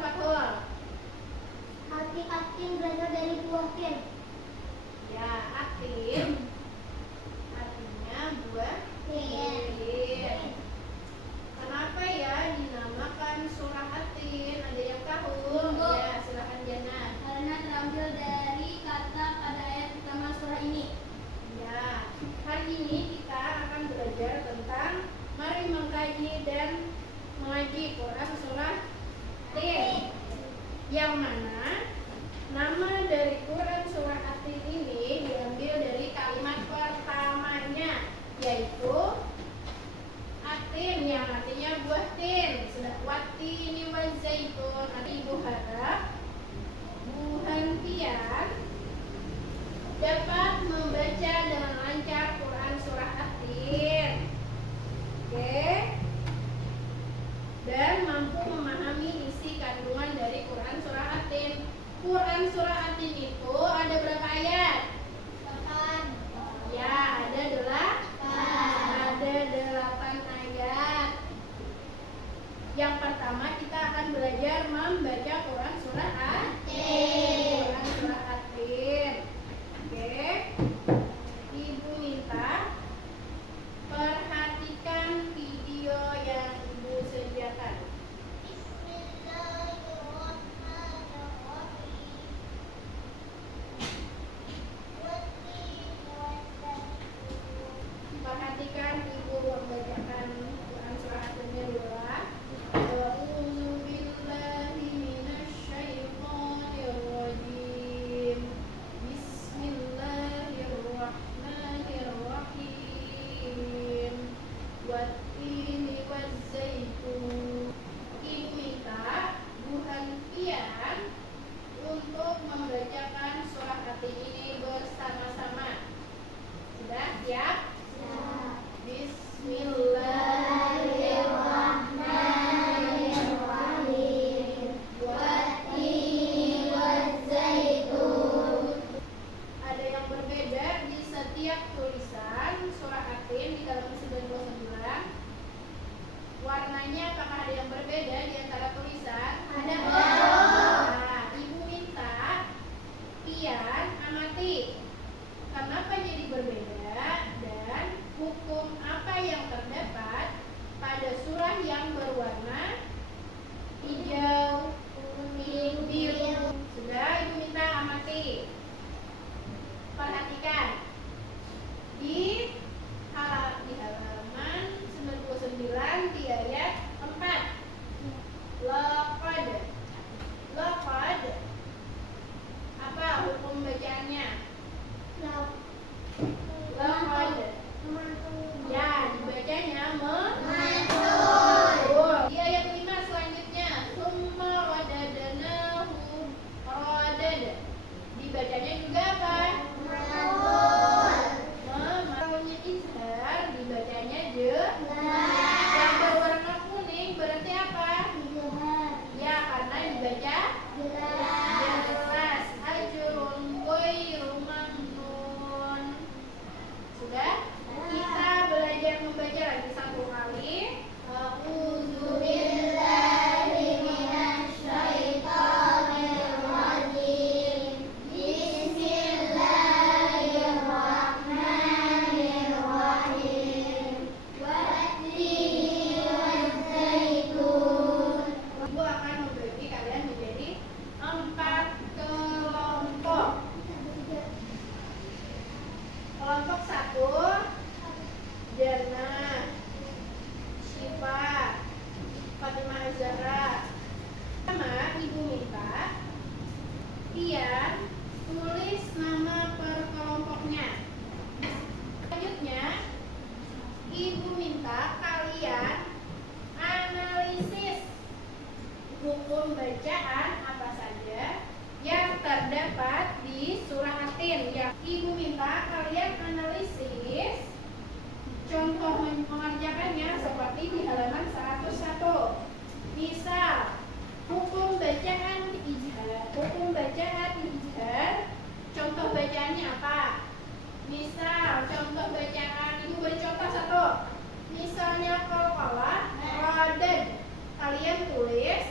Fathul? Atin berasal dari buah tin. Ya, atin artinya buah tin. Kenapa ya dinamakan surah Atin? Ada yang tahu? Ya, silakan Jana. Karena terambil dari kata pada ayat pertama surah ini. Ya, hari ini kita akan belajar tentang mari mengkaji dan mengaji Quran surah Atin. Yang mana nama dari Quran surah Atin ini diambil dari kalimat pertamanya, yaitu Atin yang artinya buah tin. Sudah watini wa zaitun. Nanti Ibu harap Bu Hantian dapat membaca dengan lancar Quran surah Atin. Oke? Dan mampu memahami isi kandungan dari Quran surah Atin. Quran surah Atin itu ada berapa ayat? 8. Ya, ada 8 ayat. Yang pertama kita akan belajar membaca Quran surah Atin. Quran surah Atin. Oke. Ibu minta perhatikan video yang Ibu sediakan. Perhatikan Ibu membacakan Quran surah Atinnya dulu. A'udzu billahi minasyaitonir rajim. Bismillahirrahmanirrahim. Wattini wazzaitun. Ibu minta Bu Hanfian untuk membacakan surah Atin ini bersama-sama. Sudah siap? Bismillahirrahmanirrahim. Wattini wazzaitun. Ada yang berbeda di setiap tulisan surah Atin di halaman 99. Warnanya apakah ada yang berbeda di antara tulisan? Ada. Nah, Ibu minta Pian amati kenapa jadi berbeda dan hukum apa yang terdapat pada surah yang berwarna hijau, kuning, biru. Sudah, Ibu minta amati. Perhatikan di halaman 99 di ayat 4. Laqad. Apa hukum bacaannya? Laqad. Ya, dibacanya mengatur. Di ayat 5 selanjutnya, summa radadnahu radad. Dibacanya juga apa? Maunya izhar, dibacanya jelas. Yang berwarna kuning berarti apa? Ya, karena dibaca jelas. Ajrun ghairu mamnun. Sudah? Kita belajar membaca lagi satu kali. A'udzu billahi minasyaitonir rajim. Bismillahirrahmanirrahim. Wattini wazzaitun. Ibu akan membagi kalian menjadi 4 kelompok. Kelompok 1, Jana, Syifa, Fatimah Azhara. Pertama, Ibu minta Pian tulis nama per kelompoknya. Selanjutnya, Ibu minta kalian analisis hukum bacaan apa saja yang terdapat di surah Atin. Yang Ibu minta kalian analisis contoh mengerjakannya seperti di halaman 101. Misal, hukum bacaan ijhar, contoh bacaannya apa? Misal, contoh bacaan, Ibu beri contoh satu. Misalnya qalqalah radad, kalian tulis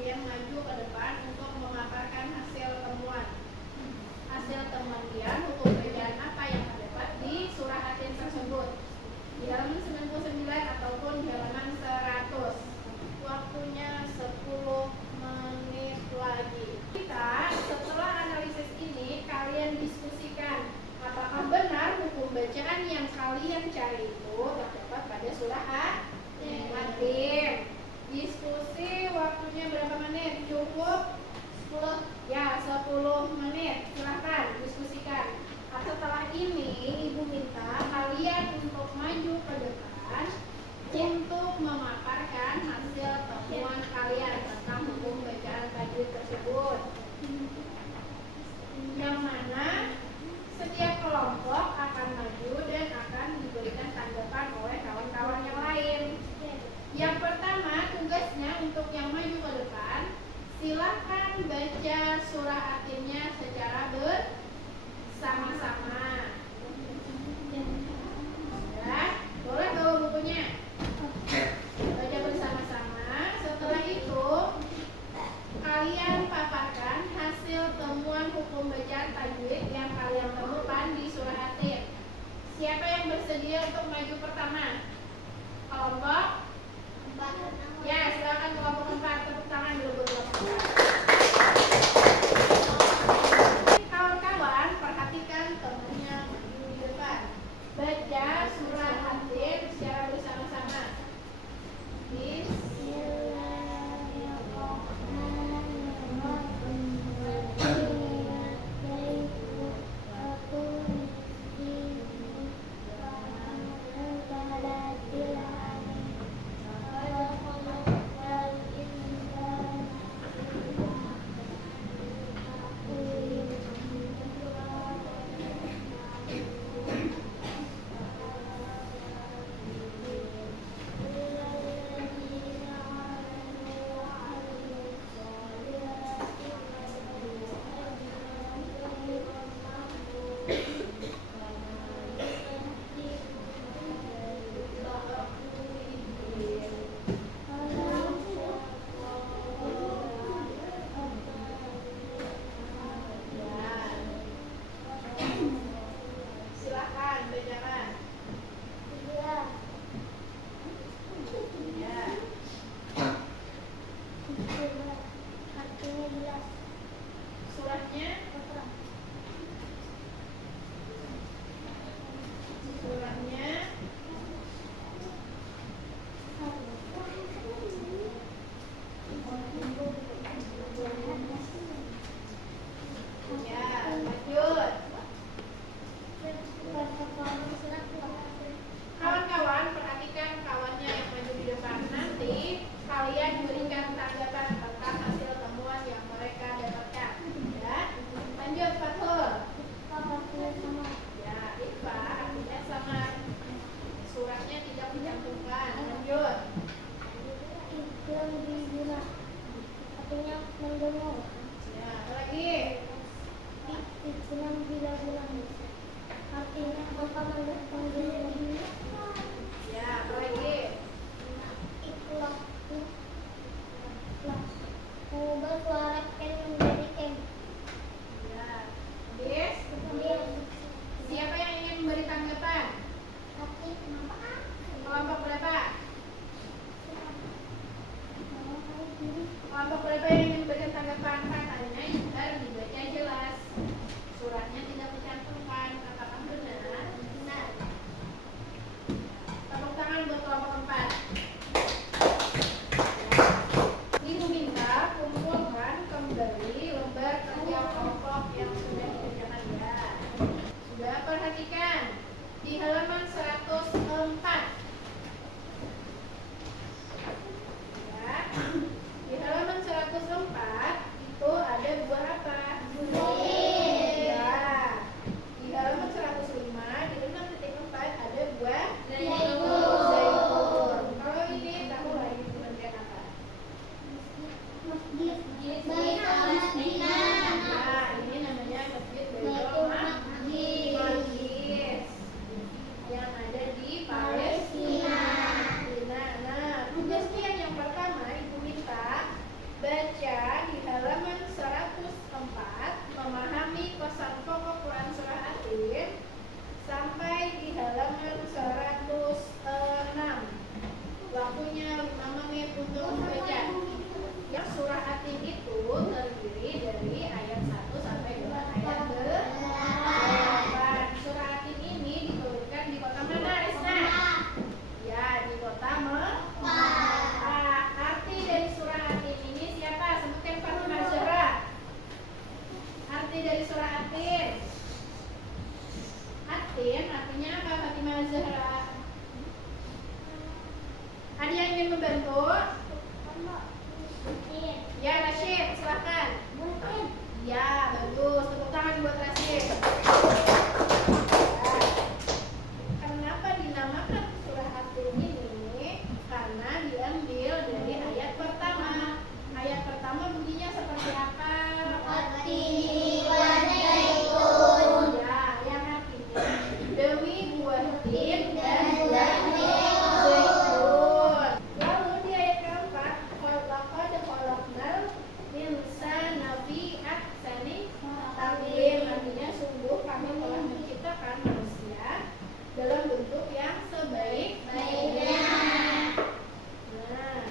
bagian maju ke depan untuk memaparkan hasil temuan. Hasil temuan hukum bacaan apa yang terdapat di surah Atin tersebut? Di halaman 99 ataupun di halaman 100. Waktunya 10 menit lagi. Kita setelah analisis ini kalian diskusikan apakah benar hukum bacaan yang kalian cari itu terdapat pada surah Atin. Diskusi waktunya berapa menit? Cukup 10? Ya, 10 menit. Silahkan diskusikan. Nah, setelah ini Ibu minta kalian untuk maju ke depan untuk memaparkan hasil temuan kalian tentang hukum bacaan tajwid tersebut. Yang mana setiap kelompok akan maju dan akan diberikan tanggapan oleh kawan-kawan yang lain. Yang pertama, tugasnya untuk yang maju ke depan, silahkan baca surah Atinnya secara bersama-sama. Ya, boleh bawa bukunya. Baca bersama-sama. Setelah itu, kalian paparkan hasil temuan hukum bacaan tajwid yang kalian temukan di surah Atin. Siapa yang bersedia untuk maju pertama? Kelompok? Ya, silakan kelompok 4. Tepuk tangan dulu buat kelompok 4. Kawan-kawan, perhatikan temannya maju di depan. Baca surah Atin secara bersama-sama. Di halaman 104 waktunya 5 menit untuk membaca. Yang surah Atin itu terdiri dari ayat 1 sampai dengan ayat ke-8. Surah Atin ini diturunkan di kota mana, Resna? Ya, di kota Mekah. Arti dari surah Atin ini siapa? Sebutkan Fatimah Zahra. Arti dari surah Atin. Atin artinya apa, Fatimah Zahra? Ada yang ingin membantu? Ya, Rashid, silakan. Ya, bagus. Tepuk tangan buat Rashid. Ya. Kenapa dinamakan surah Atin ini? Karena diambil dari ayat pertama. Ayat pertama bunyinya seperti apa? Ya, yang artinya demi buah tin dan buah zaitun. Lalu di ayat keempat, laqad khalaqnal insana fi ahsani taqwim. Artinya sungguh kami telah menciptakan manusia dalam bentuk yang sebaik-baiknya. Nah,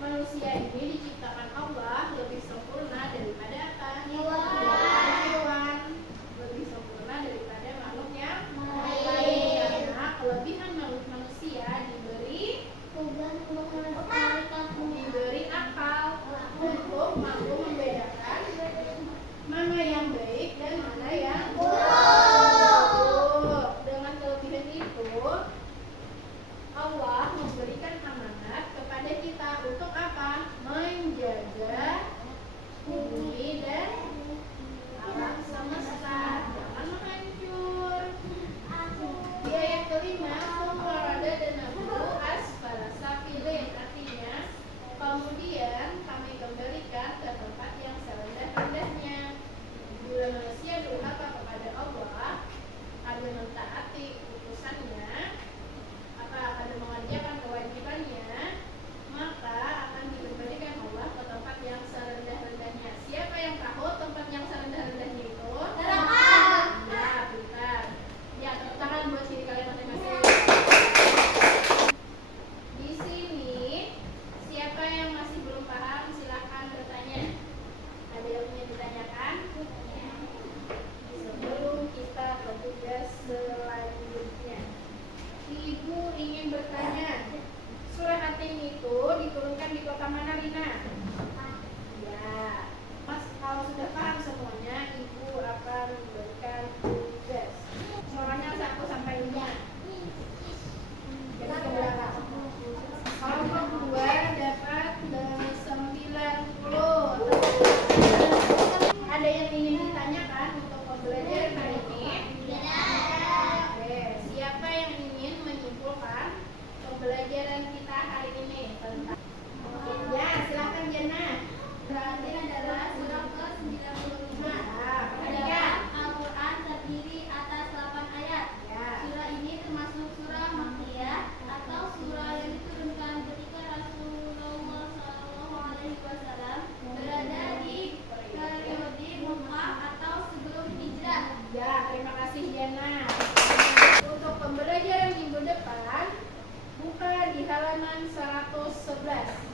manusia ini diciptakan Allah lebih sempurna daripada apa? Hewan. Lebih sempurna daripada makhluk yang lain. Karena kelebihan makhluk manusia diberi akal untuk mampu membedakan mana yang baik dan mana yang buruk. Dengan kelebihan itu, Allah memberikan amanat kepada kita untuk apa? Menjaga bumi dan alam semesta jangan menghancur. Di ayat kelima, Sumarada dan Nabu asfala safilin, artinya kemudian kami kembalikan ke tempat yang serendah-rendahnya. Bila manusia durhaka kepada Allah, ada mentaati utusannya, ada mengerjakan kewajibannya, maka akan dikembalikan Allah ke tempat yang serendah-rendahnya. Siapa yang tahu tempat yang serendah-rendahnya itu? Ya, pintar. Ya, tepuk tangan buat diri kalian masing-masing. Di sini, siapa yang masih belum paham silahkan bertanya. Ada yang ingin ditanyakan? Sebelum kita ke tugas selanjutnya, Ibu ingin bertanya, surah Atin itu diturunkan di kota mana, Rina? Ya, Mas, kalau sudah paham semuanya, Ibu akan memberikan tugas. Soalnya 1 sampai 5. Jadi ke belakang. Kelompok 2 dapat 90. Ada yang ingin ditanyakan untuk pembelajaran hari ini? Oke, siapa yang ingin menyimpulkan pembelajaran kita hari ini tentang? Ya, silakan Jana. Berarti adalah surah ke-95. Perhatikan. Al-Quran terdiri atas 8 ayat. Ya. Surah ini termasuk surah Makkiyah atau surah yang diturunkan ketika Rasulullah SAW berada di periode Mekah atau sebelum hijrah. Ya, terima kasih Jana. Untuk pembelajaran minggu depan, buka di halaman 111.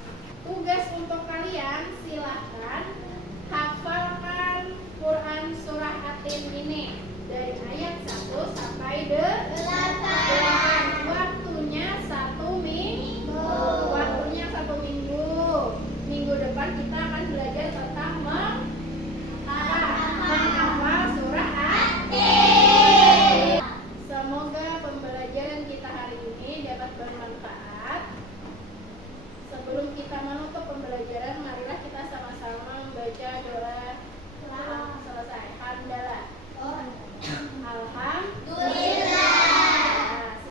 Tugas untuk kalian silahkan hafalkan Quran surah Atin ini dari ayat 1 sampai 8.